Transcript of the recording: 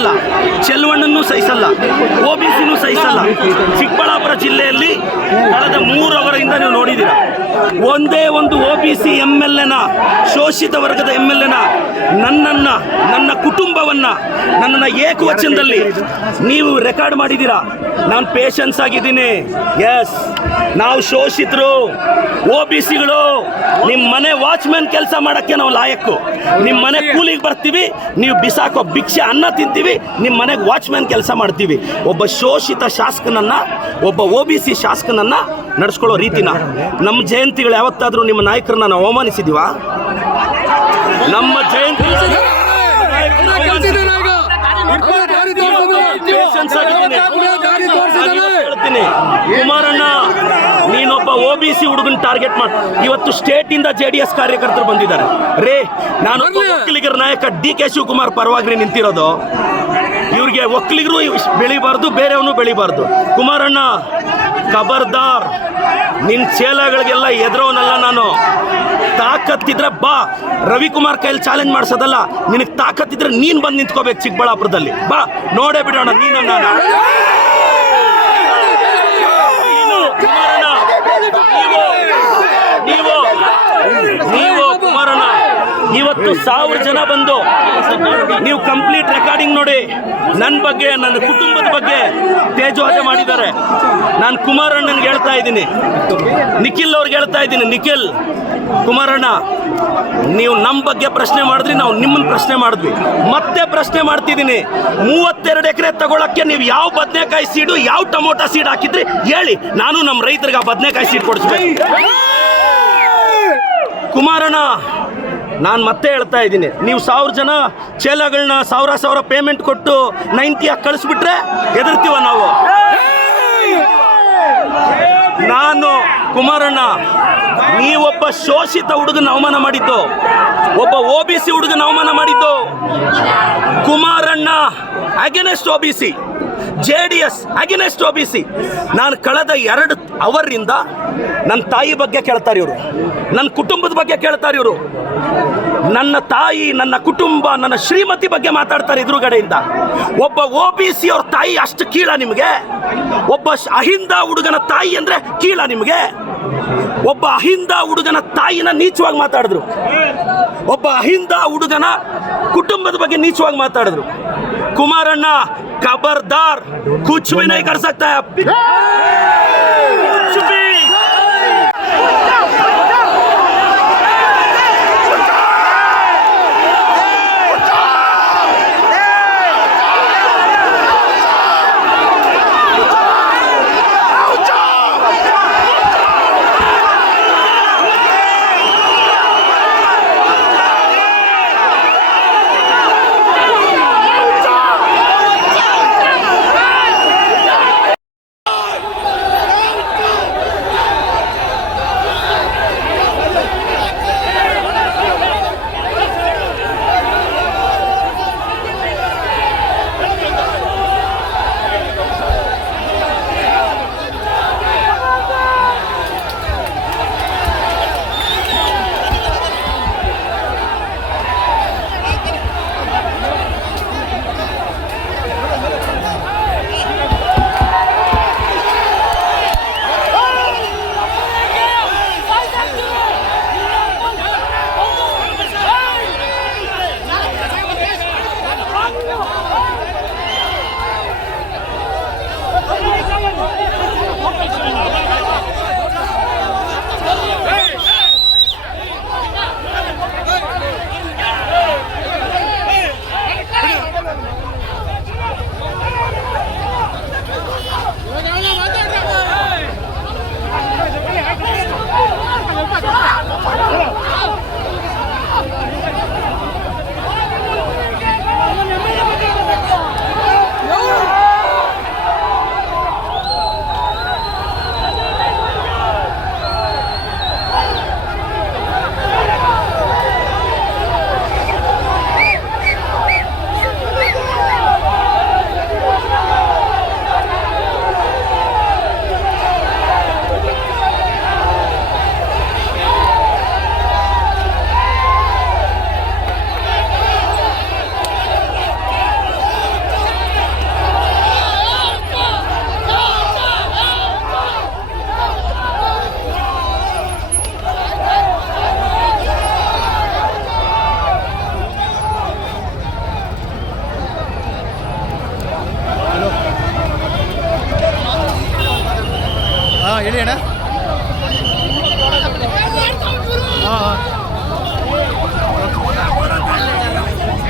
ಸಹಿಸಲ್ಲ, ಚೆಲುವಣ್ಣನೂ ಸಹಿಸಲ್ಲ, OBCನೂ ಸಹಿಸಲ್ಲ. ಚಿಕ್ಕಬಳ್ಳಾಪುರ ಜಿಲ್ಲೆಯಲ್ಲಿ ಕಳೆದ 3 ಅವರಿಂದ ನೀವು ನೋಡಿದ್ದೀರ, ಒಂದೇ ಒಂದು OBC MLAನ, ಶೋಷಿತ ವರ್ಗದ MLAನ, ನನ್ನ ಕುಟುಂಬವನ್ನು, ನನ್ನನ್ನು ಏಕವಚನದಲ್ಲಿ ನೀವು ರೆಕಾರ್ಡ್ ಮಾಡಿದ್ದೀರಾ. ನಾನು ಪೇಷನ್ಸ್ ಆಗಿದ್ದೀನಿ. ಎಸ್, ನಾವು ಶೋಷಿತರು, OBCಗಳು. ನಿಮ್ಮ ಮನೆ ವಾಚ್ಮ್ಯಾನ್ ಕೆಲಸ ಮಾಡೋಕ್ಕೆ ನಾವು ಲಾಯಕ್ಕು. ನಿಮ್ಮ ಮನೆ ಕೂಲಿಗೆ ಬರ್ತೀವಿ, ನೀವು ಬಿಸಾಕೋ ಭಿಕ್ಷೆ ಅನ್ನ ತಿಂತೀವಿ, ನಿಮ್ಮ ಮನೆಗೆ ವಾಚ್ಮ್ಯಾನ್ ಕೆಲಸ ಮಾಡ್ತೀವಿ. ಒಬ್ಬ ಶೋಷಿತ ಶಾಸಕನನ್ನು, ಒಬ್ಬ OBC ಶಾಸಕನನ್ನು ನಡೆಸ್ಕೊಳ್ಳೋ ರೀತಿನ ನಮ್ಮ ಜಯಂತಿಗಳು ಯಾವತ್ತಾದರೂ ನಿಮ್ಮ ನಾಯಕರನ್ನ ನಾವು ಅವಮಾನಿಸಿದೀವಾ? ನಮ್ಮ ಜಯಂತಿ ಕುಮಾರಣ್ಣ, ನೀನೊಬ್ಬ OBC ಹುಡುಗನ ಟಾರ್ಗೆಟ್ ಮಾಡಿ ಇವತ್ತು ಸ್ಟೇಟ್ ಇಂದ JDS ಕಾರ್ಯಕರ್ತರು ಬಂದಿದ್ದಾರೆ. ರೇ, ನಾನು ಒಕ್ಕಲಿಗರ ನಾಯಕ DK ಶಿವಕುಮಾರ್ ಪರವಾಗಿ ನಿಂತಿರೋದು. ಇವ್ರಿಗೆ ಒಕ್ಕಲಿಗರು ಬೆಳಿಬಾರ್ದು, ಬೇರೆಯವನು ಬೆಳಿಬಾರ್ದು. ಕುಮಾರಣ್ಣ, ಖಬರ್ದಾರ್, ನಿನ್ನ ಚೇಲಗಳಿಗೆಲ್ಲ ಎದುರೋನಲ್ಲ ನಾನು. ತಾಕತ್ತಿದ್ರೆ ಬಾ, ರವಿಕುಮಾರ್ ಕೈಯಲ್ಲಿ ಚಾಲೆಂಜ್ ಮಾಡಿಸೋದಲ್ಲ. ನಿನಗೆ ತಾಕತ್ತಿದ್ರೆ ನೀನು ಬಂದು ನಿಂತ್ಕೋಬೇಕು ಚಿಕ್ಕಬಳ್ಳಾಪುರದಲ್ಲಿ. ಬಾ, ನೋಡೇ ಬಿಡೋಣ ನೀನನ್ನ. ನೀವು ಕುಮಾರಣ್ಣ, ಇವತ್ತು 1000 ಜನ ಬಂದು ನೀವು ಕಂಪ್ಲೀಟ್ ರೆಕಾರ್ಡಿಂಗ್ ನೋಡಿ, ನನ್ನ ಬಗ್ಗೆ, ನನ್ನ ಕುಟುಂಬದ ಬಗ್ಗೆ ತೇಜೋವಧೆ ಮಾಡಿದ್ದಾರೆ. ನಾನು ಕುಮಾರಣ್ಣನಿಗೆ ಹೇಳ್ತಾ ಇದ್ದೀನಿ, ನಿಖಿಲ್ ಅವ್ರಿಗೆ ಹೇಳ್ತಾ ಇದ್ದೀನಿ, ನಿಖಿಲ್, ಕುಮಾರಣ್ಣ, ನೀವು ನಮ್ಮ ಬಗ್ಗೆ ಪ್ರಶ್ನೆ ಮಾಡಿದ್ರಿ, ನಾವು ನಿಮ್ಮನ್ನು ಪ್ರಶ್ನೆ ಮಾಡಿದ್ವಿ, ಮತ್ತೆ ಪ್ರಶ್ನೆ ಮಾಡ್ತಿದ್ದೀನಿ. 32 ಎಕರೆ ತಗೊಳಕ್ಕೆ ನೀವು ಯಾವ ಬದನೆಕಾಯಿ ಸೀಡು, ಯಾವ ಟೊಮೊಟೊ ಸೀಡ್ ಹಾಕಿದ್ರಿ ಹೇಳಿ, ನಾನು ನಮ್ಮ ರೈತರಿಗೆ ಆ ಬದನೆಕಾಯಿ ಸೀಡ್ ಕೊಡಿಸ್ಬೇಕು. ಕುಮಾರಣ್ಣ, ನಾನು ಮತ್ತೆ ಹೇಳ್ತಾ ಇದ್ದೀನಿ, ನೀವು 1000 ಜನ ಚೇಲಗಳನ್ನ 1000 ಪೇಮೆಂಟ್ ಕೊಟ್ಟು 90 ಕಳಿಸ್ಬಿಟ್ರೆ ಹೆದರ್ತೀವ ನಾವು. ನಾನು ಕುಮಾರಣ್ಣ, ನೀವೊಬ್ಬ ಶೋಷಿತ ಹುಡುಗನ ಅವಮಾನ ಮಾಡಿದ್ದು, ಒಬ್ಬ OBC ಹುಡುಗನ ಅವಮಾನ ಮಾಡಿದ್ದು. ಕುಮಾರಣ್ಣ against OBC, JDS against OBC. ನಾನು ಕಳೆದ 2 ಅವರಿಂದ ನನ್ನ ತಾಯಿ ಬಗ್ಗೆ ಕೇಳ್ತಾರೆ ಇವರು, ನನ್ನ ಕುಟುಂಬದ ಬಗ್ಗೆ ಕೇಳ್ತಾರೆ ಇವರು. ನನ್ನ ತಾಯಿ, ನನ್ನ ಕುಟುಂಬ, ನನ್ನ ಶ್ರೀಮತಿ ಬಗ್ಗೆ ಮಾತಾಡ್ತಾರೆ ಎದುರುಗಡೆಯಿಂದ. ಒಬ್ಬ OBC ಅವ್ರ ತಾಯಿ ಅಷ್ಟು ಕೀಳ ನಿಮಗೆ? ಒಬ್ಬ ಅಹಿಂದ ಹುಡುಗನ ತಾಯಿ ಅಂದ್ರೆ ಕೀಳ ನಿಮಗೆ? ಒಬ್ಬ ಅಹಿಂದ ಹುಡುಗನ ತಾಯಿನ ನೀಚವಾಗಿ ಮಾತಾಡಿದ್ರು, ಒಬ್ಬ ಅಹಿಂದ ಹುಡುಗನ ಕುಟುಂಬದ ಬಗ್ಗೆ ನೀಚವಾಗಿ ಮಾತಾಡಿದ್ರು. ಕುಮಾರಣ್ಣ, ಖಬರ್ದಾರ್, ಕುಚ್ ಭಿ ನಹೀ ಕರ್ ಸಕ್ತಾ ಹೈ. ಹೇಳಿ ಅಣ್ಣ. ಹಾಂ ಹಾಂ